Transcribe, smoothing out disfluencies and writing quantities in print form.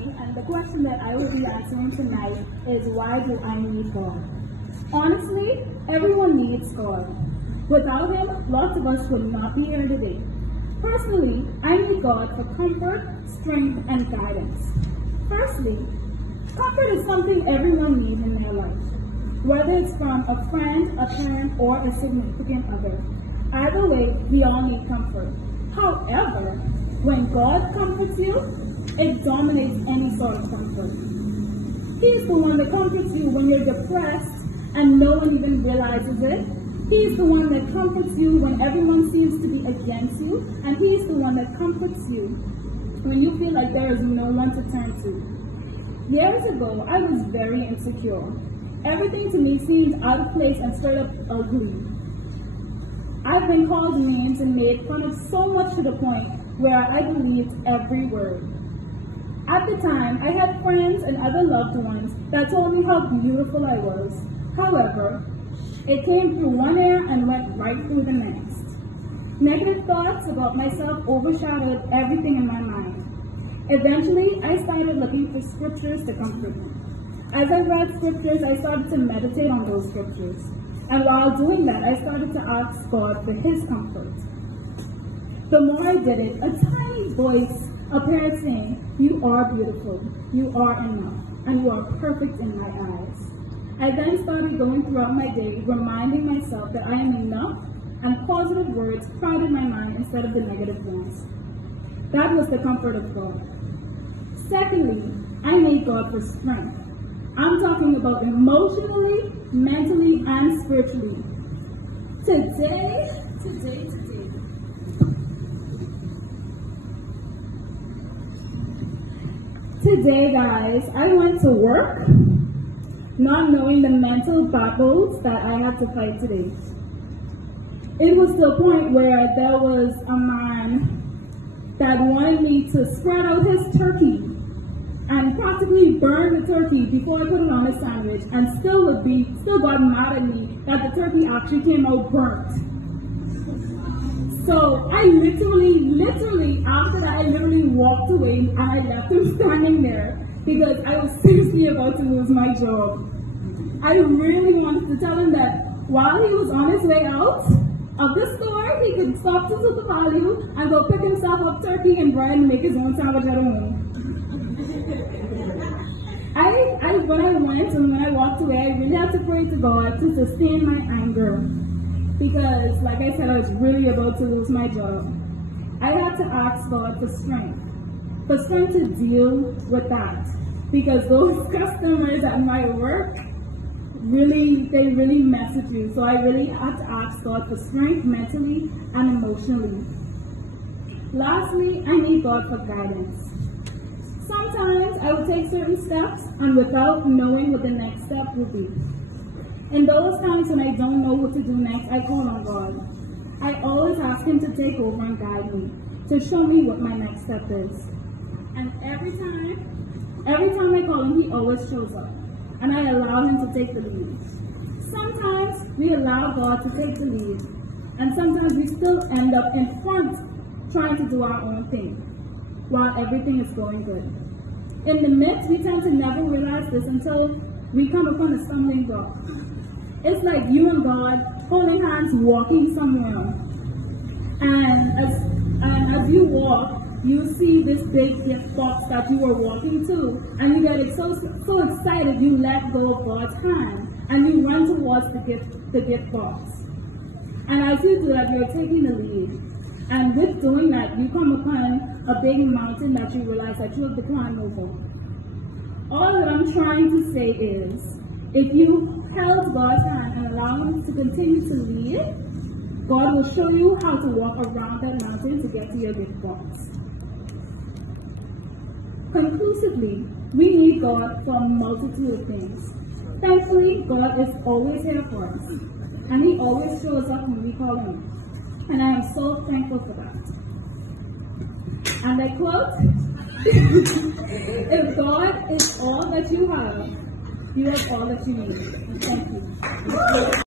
Malani, and the question that I will be answering tonight is, why do I need God? Honestly, everyone needs God. Without Him, lots of us would not be here today. Personally, I need God for comfort, strength, and guidance. Firstly, comfort is something everyone needs in their life, whether it's from a friend, a parent, or a significant other. Either way, we all need comfort. However, when God comforts you, it dominates any sort of comfort. He's the one that comforts you when you're depressed and no one even realizes it. He's the one that comforts you when everyone seems to be against you. And He's the one that comforts you when you feel like there is no one to turn to. Years ago, I was very insecure. Everything to me seemed out of place and straight up ugly. I've been called names and made fun of so much to the point where I believed every word. At the time, I had friends and other loved ones that told me how beautiful I was. However, it came through one ear and went right through the next. Negative thoughts about myself overshadowed everything in my mind. Eventually, I started looking for scriptures to comfort me. As I read scriptures, I started to meditate on those scriptures. And while doing that, I started to ask God for His comfort. The more I did it, a tiny voice appeared saying, "You are beautiful, you are enough, and you are perfect in my eyes." I then started going throughout my day, reminding myself that I am enough, and positive words crowded my mind instead of the negative ones. That was the comfort of God. Secondly, I need God for strength. I'm talking about emotionally, mentally, and spiritually. Today, guys, I went to work not knowing the mental battles that I had to fight today. It was to a point where there was a man that wanted me to spread out his turkey and practically burn the turkey before I put it on a sandwich, and still got mad at me that the turkey actually came out burnt. So I literally, after that, I literally walked away and I left him standing there because I was seriously about to lose my job. I really wanted to tell him that while he was on his way out of the store, he could stop to Super Value and go pick himself up turkey and bread and make his own sandwich at home. When I walked away, I really had to pray to God to sustain my anger, because, like I said, I was really about to lose my job. I had to ask God for strength to deal with that, because those customers at my work, they really mess with you. So I really had to ask God for strength mentally and emotionally. Lastly, I need God for guidance. Sometimes I would take certain steps and without knowing what the next step would be. In those times when I don't know what to do next, I call on God. I always ask Him to take over and guide me, to show me what my next step is. And every time I call Him, He always shows up. And I allow Him to take the lead. Sometimes we allow God to take the lead, and sometimes we still end up in front trying to do our own thing while everything is going good. In the midst, we tend to never realize this until we come upon a stumbling block. It's like you and God holding hands walking somewhere. And as you walk, you see this big gift box that you were walking to, and you get so excited you let go of God's hand and you run towards the gift box. And as you do that, you're taking the lead. And with doing that, you come upon a big mountain that you realize that you have to climb over. All that I'm trying to say is, if you held God's hand and allow Him to continue to lead, God will show you how to walk around that mountain to get to your gift box. Conclusively, we need God for a multitude of things. Thankfully, God is always here for us, and He always shows up when we call Him. And I am so thankful for that. And I quote, if God is all that you have all that you need. Thank you.